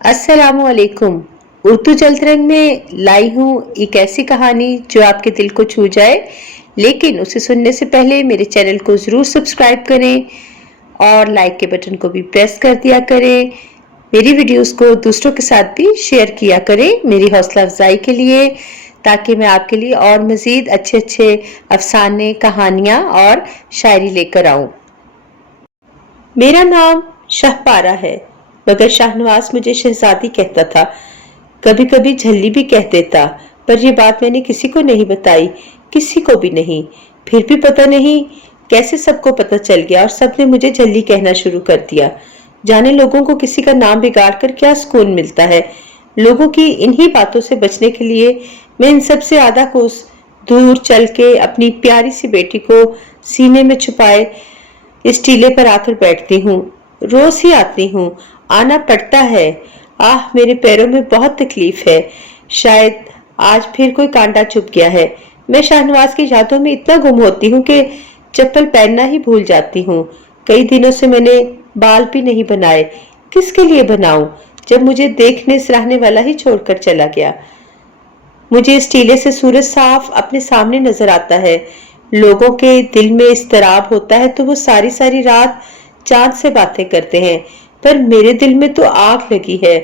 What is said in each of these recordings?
अस्सलामुअलैकुम। उर्दू जलतरंग में लाई हूँ एक ऐसी कहानी जो आपके दिल को छू जाए, लेकिन उसे सुनने से पहले मेरे चैनल को ज़रूर सब्सक्राइब करें और लाइक के बटन को भी प्रेस कर दिया करें। मेरी वीडियोस को दूसरों के साथ भी शेयर किया करें मेरी हौसला अफजाई के लिए, ताकि मैं आपके लिए और मज़ीद अच्छे अच्छे अफसाने, कहानियाँ और शायरी लेकर आऊँ। मेरा नाम शाहपारा है, मगर शाहनवाज मुझे शहजादी कहता था। कभी कभी झल्ली भी कह देता, पर यह बात मैंने किसी को नहीं बताई, किसी को भी नहीं। फिर भी पता नहीं कैसे सबको पता चल गया और सबने मुझे झल्ली कहना शुरू कर दिया। जाने लोगों को किसी का नाम बिगाड़ कर क्या सुकून मिलता है। लोगों की इन्हीं बातों से बचने के लिए मैं इन सबसे आधा कोस दूर चल के अपनी प्यारी सी बेटी को सीने में छुपाए इस टीले पर आकर बैठती हूँ। रोज ही आती हूँ, आना पड़ता है। आह, मेरे पैरों में बहुत तकलीफ है। शायद आज फिर कोई कांटा चुभ गया है। मैं शाहनवाज की यादों में इतना गुम होती हूँ कि चप्पल पहनना ही भूल जाती हूँ। कई दिनों से मैंने बाल भी नहीं बनाए। किसके लिए बनाऊं जब मुझे देखने सराहने वाला ही छोड़कर चला गया। मुझे इस टीले से सूरज साफ अपने सामने नजर आता है। लोगों के दिल में इस्तराब होता है तो वो सारी सारी रात चांद से बातें करते हैं, पर मेरे दिल में तो आग लगी है।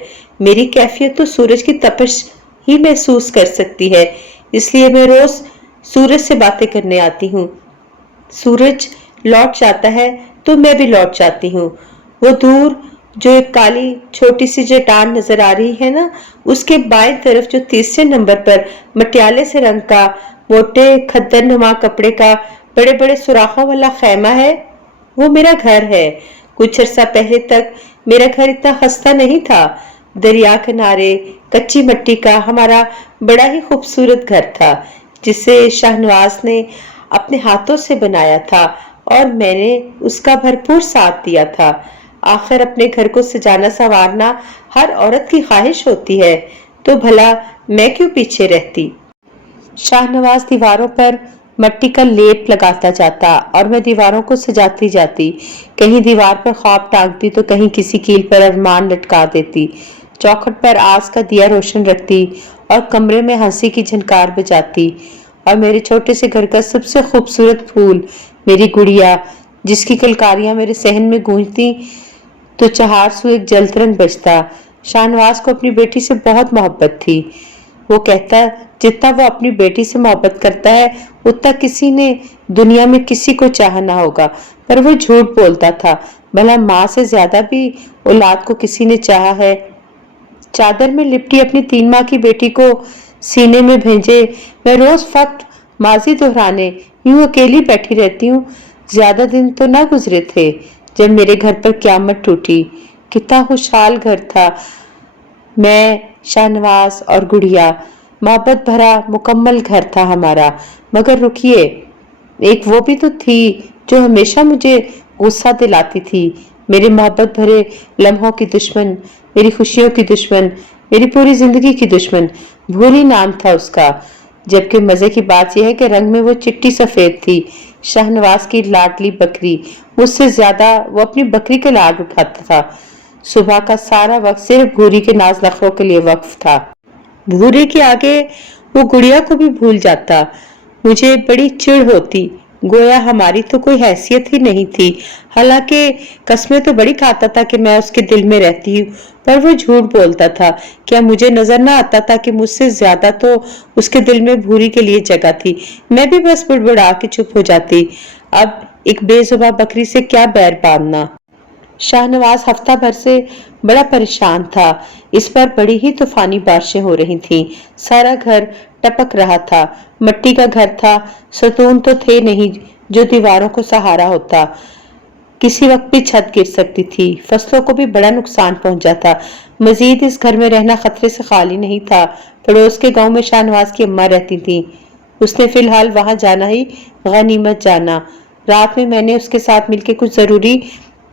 मेरी कैफियत तो सूरज की तपिश ही महसूस कर सकती है, इसलिए मैं रोज सूरज से बातें करने आती हूँ। सूरज लौट जाता है तो मैं भी लौट जाती हूँ। वो दूर जो एक काली छोटी सी चट्टान नजर आ रही है ना, उसके बाएं तरफ जो तीसरे नंबर पर मटियाले से रंग का मोटे खद्दर नुमा कपड़े का बड़े बड़े सुराखों वाला खैमा है, वो मेरा घर है। कुछ अर्सा पहले तक मेरा घर इतना खस्ता नहीं था। दरिया किनारे कच्ची मिट्टी का हमारा बड़ा ही खूबसूरत घर था, जिसे शाहनवाज ने अपने हाथों से बनाया था और मैंने उसका भरपूर साथ दिया था। आखिर अपने घर को सजाना संवारना हर औरत की ख्वाहिश होती है, तो भला मैं क्यों पीछे रहती। शाहनवाज दीवारों पर मट्टी का लेप लगाता जाता और मैं दीवारों को सजाती जाती। कहीं दीवार पर ख्वाब टांगती तो कहीं किसी कील पर अरमान लटका देती। चौखट पर आस का दिया रोशन रखती और कमरे में हंसी की झनकार बजाती। और मेरे छोटे से घर का सबसे खूबसूरत फूल मेरी गुड़िया, जिसकी कलकारियां मेरे सहन में गूंजती तो चहार सू एक जलतरंग बजता। शाहनवाज को अपनी बेटी से बहुत मोहब्बत थी। वो कहता, जितना वो अपनी बेटी से मोहब्बत करता है उतना किसी ने दुनिया में किसी को चाहा ना होगा, पर वो झूठ बोलता था। भला माँ से ज्यादा भी औलाद को किसी ने चाहा है। चादर में लिपटी अपनी 3 माह की बेटी को सीने में भेजे मैं रोज फक्त माजी दोहराने यूं अकेली बैठी रहती हूँ। ज्यादा दिन तो ना गुजरे थे जब मेरे घर पर क्यामत टूटी। कितना खुशहाल घर था। मैं, शाहनवाज और गुड़िया, मोहब्बत भरा मुकम्मल घर था हमारा। मगर रुकिए, एक वो भी तो थी जो हमेशा मुझे गुस्सा दिलाती थी। मेरी मोहब्बत भरे लम्हों की दुश्मन, मेरी खुशियों की दुश्मन, मेरी पूरी जिंदगी की दुश्मन। भूरी नाम था उसका। जबकि मजे की बात यह है कि रंग में वो चिट्टी सफेद थी। शाहनवाज की लाडली बकरी। मुझसे ज्यादा वो अपनी बकरी के लाड उठाता था। सुबह का सारा वक्त सिर्फ भूरी के नाज नखरों के लिए वक्फ था। भूरे के आगे वो गुड़िया को भी भूल जाता। मुझे बड़ी चिढ़ होती, गोया हमारी तो कोई हैसियत ही नहीं थी। हालांकि कस्में तो बड़ी खाता था कि मैं उसके दिल में रहती हूँ, पर वो झूठ बोलता था। क्या मुझे नजर ना आता था कि मुझसे ज्यादा तो उसके दिल में भूरी के लिए जगह थी। मैं भी बस बुड़बुड़ा के चुप हो जाती। अब एक बेजुबान बकरी से क्या बैर बांधना। शाहनवाज हफ्ता भर से बड़ा परेशान था। इस पर बड़ी ही तूफानी बारिशें हो रही थीं। सारा घर टपक रहा था। मिट्टी का घर था, सतून तो थे नहीं जो दीवारों को सहारा होता। किसी वक्त भी छत गिर सकती थी। फसलों को भी बड़ा नुकसान पहुंचा था। मजीद इस घर में रहना खतरे से खाली नहीं था। पड़ोस के गांव में शाहनवाज की अम्मा रहती थी। उसने फिलहाल वहां जाना ही गनीमत जाना। रात में मैंने उसके साथ मिलकर कुछ जरूरी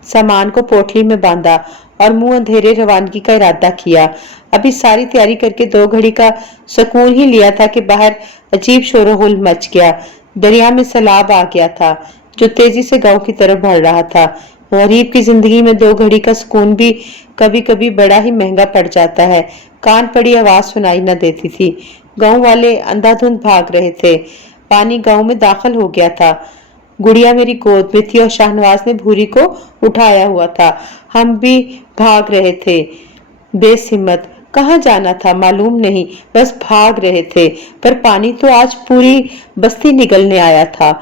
सामान को पोटली में बांधा और मुंह अंधेरे रवानगी का इरादा किया। अभी सारी तैयारी करके 2 घड़ी का सुकून ही लिया था कि बाहर अजीब शोरगुल मच गया। दरिया में सैलाब आ गया था जो तेजी से गांव की तरफ बढ़ रहा था। गरीब की जिंदगी में 2 घड़ी का सुकून भी कभी कभी बड़ा ही महंगा पड़ जाता है। कान पड़ी आवाज सुनाई न देती थी। गांव वाले अंधाधुंध भाग रहे थे। पानी गांव में दाखिल हो गया था। गुड़िया मेरी गोद में थी और शाहनवाज ने भूरी को उठाया हुआ था। हम भी भाग रहे थे बेहिम्मत। कहाँ जाना था मालूम नहीं, बस भाग रहे थे। पर पानी तो आज पूरी बस्ती निगलने आया था।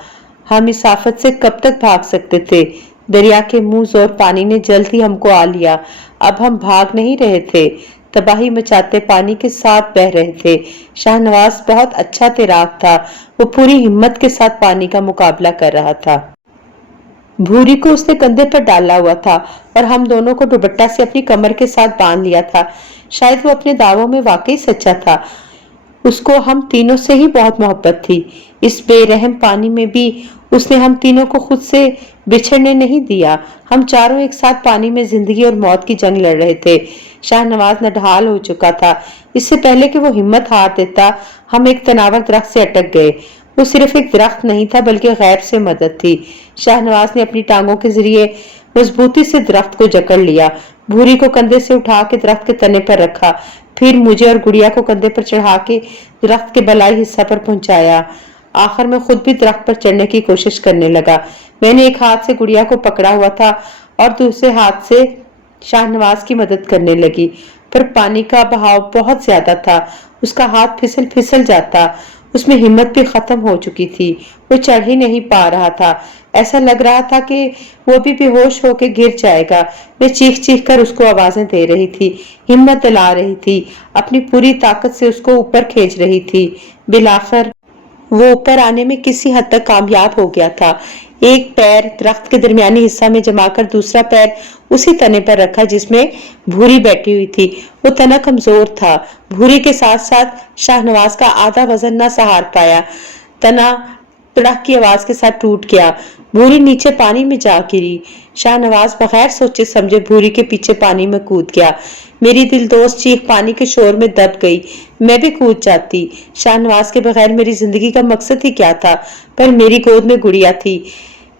हम इस आफत से कब तक भाग सकते थे? दरिया के मुंह जोर पानी ने जल्द ही हमको आ लिया। अब हम भाग नहीं रहे थे, तबाही मचाते पानी के साथ बह रहे थे। शाहनवाज बहुत अच्छा तैराक था। वो पूरी हिम्मत के साथ पानी का मुकाबला कर रहा था। भूरी को उसने कंधे पर डाला हुआ था और हम दोनों को दुपट्टा से अपनी कमर के साथ बांध लिया था। शायद वो अपने दावों में वाकई सच्चा था। उसको हम तीनों से ही बहुत मोहब्बत थी। इस बेरहम पानी में भी उसने हम तीनों को खुद से बिछड़ने नहीं दिया। हम चारों एक साथ पानी में जिंदगी और मौत की जंग लड़ रहे थे। शाहनवाज नढाल हो चुका था। इससे पहले कि वो हिम्मत हार देता, हम एक तनावर दरख्त से अटक गए। वो सिर्फ एक दरख्त नहीं था बल्कि गैब से मदद थी। शाहनवाज ने अपनी टांगों के जरिए मजबूती से दरख्त को जकड़ लिया। भूरी को कंधे से उठा के दरख्त के तने पर रखा, फिर मुझे और गुड़िया को कंधे पर चढ़ा के दरख्त के बलाई हिस्सा पर पहुंचाया। आखिर में खुद भी दरख्त पर चढ़ने की कोशिश करने लगा। मैंने एक हाथ से गुड़िया को पकड़ा हुआ था और दूसरे हाथ से शाहनवाज की मदद करने लगी, पर पानी का बहाव बहुत ज्यादा था। उसका हाथ फिसल फिसल जाता। उसमें हिम्मत भी खत्म हो चुकी थी। वो चढ़ ही नहीं पा रहा था। ऐसा लग रहा था कि वो भी बेहोश होकर गिर जाएगा। मैं चीख चीख कर उसको आवाजें दे रही थी, हिम्मत दिला रही थी, अपनी पूरी ताकत से उसको ऊपर खींच रही थी। बिलाखिर वो ऊपर आने में किसी हद तक कामयाब हो गया था। एक पैर दरख्त के दरमियानी हिस्सा में जमाकर दूसरा पैर उसी तने पर रखा जिसमें भूरी बैठी हुई थी। वो तना कमजोर था। भूरी के साथ साथ शाहनवाज का आधा वजन न सहार पाया। तना तड़क की आवाज के साथ टूट गया। भूरी नीचे पानी में जा गिरी। शाहनवाज बगैर सोचे समझे भूरी के पीछे पानी में कूद गया। मेरी दिलदोज चीख पानी के शोर में दब गई। मैं भी कूद जाती। शाहनवाज के बगैर मेरी जिंदगी का मकसद ही क्या था? पर मेरी गोद में गुड़िया थी।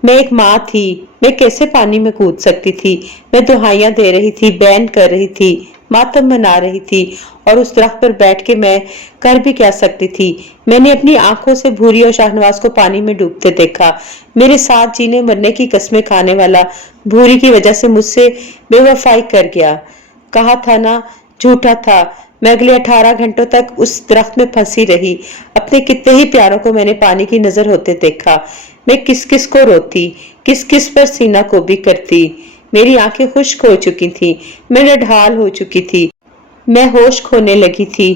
मैं एक माँ थी। मैं कैसे पानी में कूद सकती थी? मैं दुहाइयां दे रही थी, बैन कर रही थी, मातम मना रही थी, और उस दरख्त पर बैठ के मैं कर भी क्या सकती थी? मैंने अपनी आंखों से भूरी और शाहनवाज को पानी में डूबते देखा। मेरे साथ जीने मरने की कस्में खाने वाला भूरी की वजह से मुझसे बेवफाई कर गया। कहा था ना, झूठा था। मैं अगले 18 घंटों तक उस दरख्त में फंसी रही। अपने कितने ही प्यारों को मैंने पानी की नजर होते देखा। मैं किस किस को रोती, किस किस पर सीना को भी करती। मेरी आंखें खुश्क हो चुकी थी। मैं नढाल हो चुकी थी। मैं होश खोने लगी थी।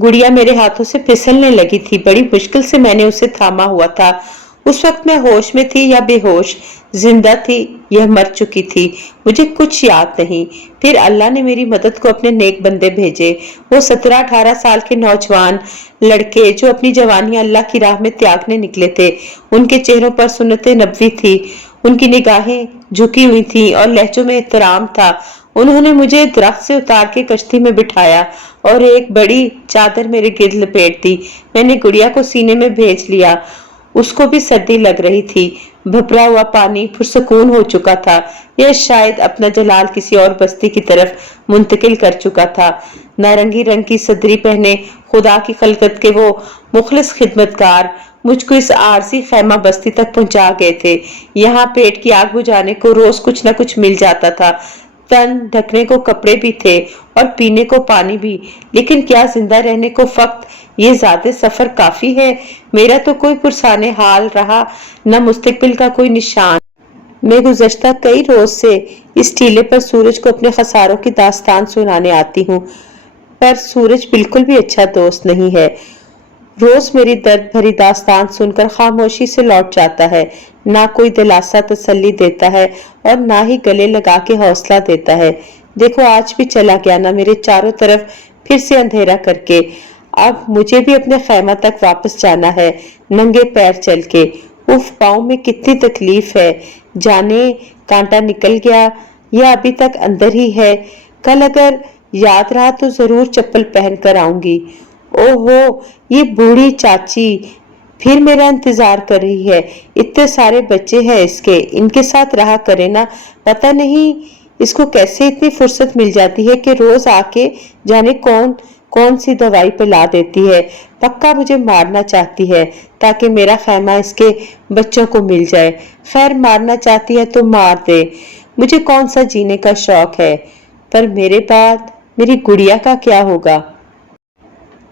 गुड़िया मेरे हाथों से फिसलने लगी थी। बड़ी मुश्किल से मैंने उसे थामा हुआ था। उस वक्त मैं होश में थी या बेहोश, जिंदा थी या मर चुकी थी, मुझे कुछ याद नहीं। फिर अल्लाह ने मेरी मदद को अपने नेक बंदे भेजे। वो 17-18 साल के नौजवान लड़के जो अपनी जवानी अल्लाह की राह में त्यागने निकले थे। उनके चेहरों पर सुन्नते नबवी थी। उनकी निगाहें झुकी हुई थी और लहजों में एहतराम था। उन्होंने मुझे दरख्त से उतार के कश्ती में बिठाया और एक बड़ी चादर मेरे गिर्द लपेट दी। मैंने गुड़िया को सीने में भेज लिया। उसको भी सर्दी लग रही थी। भभरा हुआ पानी पुरसकून हो चुका था। यह शायद अपना जलाल किसी और बस्ती की तरफ मुंतकिल कर चुका था। नारंगी रंग की सदरी पहने खुदा की खलकत के वो मुखलिस खिदमतगार मुझको इस आरसी खैमा बस्ती तक पहुंचा गए थे। यहाँ पेट की आग बुझाने को रोज कुछ न कुछ मिल जाता था। तन ढकने को कपड़े भी थे और पीने को पानी भी। लेकिन क्या जिंदा रहने को फक्त ये ज़्यादा सफर काफी है? मेरा तो कोई पुरसाने हाल रहा, न मुस्तकबिल का कोई निशान। मैं गुज़श्ता कई रोज से इस टीले पर सूरज को अपने खसारों की दास्तान सुनाने आती हूँ, पर सूरज बिल्कुल भी अच्छा दोस्त नहीं है। रोज मेरी दर्द भरी दास्तान सुनकर खामोशी से लौट जाता है। ना कोई दिलासा तसल्ली देता है और ना ही गले लगा के हौसला देता है। देखो आज भी चला गया ना मेरे चारों तरफ फिर से अंधेरा करके। अब मुझे भी अपने खैमा तक वापस जाना है, नंगे पैर चल के। उफ, पाँव में कितनी तकलीफ है। जाने कांटा निकल गया या अभी तक अंदर ही है। कल अगर याद रहा तो जरूर चप्पल पहन कर आऊंगी। ओहो, ये बूढ़ी चाची फिर मेरा इंतजार कर रही है। इतने सारे बच्चे हैं इसके, इनके साथ रहा करे ना। पता नहीं इसको कैसे इतनी फुर्सत मिल जाती है कि रोज आके जाने कौन कौन सी दवाई पिला देती है। पक्का मुझे मारना चाहती है ताकि मेरा खैमा इसके बच्चों को मिल जाए। खैर, मारना चाहती है तो मार दे, मुझे कौन सा जीने का शौक है। पर मेरे बाद मेरी गुड़िया का क्या होगा?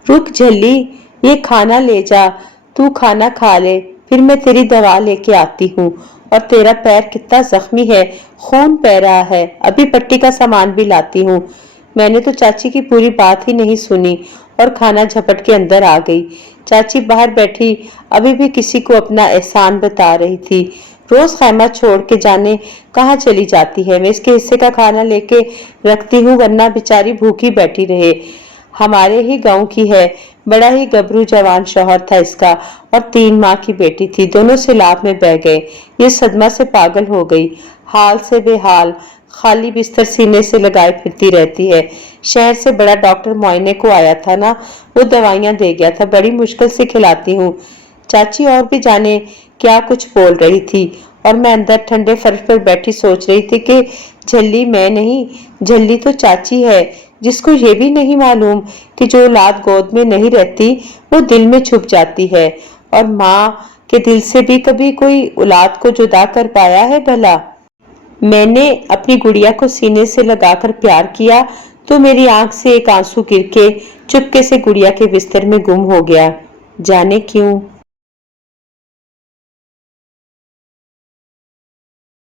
रुक झल्ली, ये खाना ले जा, तू खाना खा ले, फिर मैं तेरी दवा लेके आती हूँ। और तेरा पैर कितना जख्मी है, खून बह रहा है, अभी पट्टी का सामान भी लाती हूँ। मैंने तो चाची की पूरी बात ही नहीं सुनी और खाना झपट के अंदर आ गई। चाची बाहर बैठी अभी भी किसी को अपना एहसान बता रही थी। रोज खैमा छोड़ के जाने कहाँ चली जाती है। मैं इसके हिस्से का खाना लेके रखती हूँ, वरना बेचारी भूखी बैठी रहे। हमारे ही गांव की है, बड़ा ही गबरू जवान शौहर था इसका और 3 माह की बेटी थी। दोनों सैलाब में बह गए। ये सदमा से पागल हो गई, हाल से बेहाल, खाली बिस्तर सीने से लगाए फिरती रहती है। शहर से बड़ा डॉक्टर मुआयने को आया था ना, वो दवाइयां दे गया था, बड़ी मुश्किल से खिलाती हूँ। चाची और भी जाने क्या कुछ बोल रही थी और मैं अंदर ठंडे फर्श पर बैठी सोच रही थी कि झल्ली मैं नहीं, झल्ली तो चाची है, जिसको ये भी नहीं मालूम कि जो औलाद गोद में नहीं रहती वो दिल में छुप जाती है। और माँ के दिल से भी कभी कोई औलाद को जुदा कर पाया है भला? मैंने अपनी गुड़िया को सीने से लगाकर प्यार किया तो मेरी आंख से एक आंसू गिर के चुपके से गुड़िया के बिस्तर में गुम हो गया। जाने क्यों।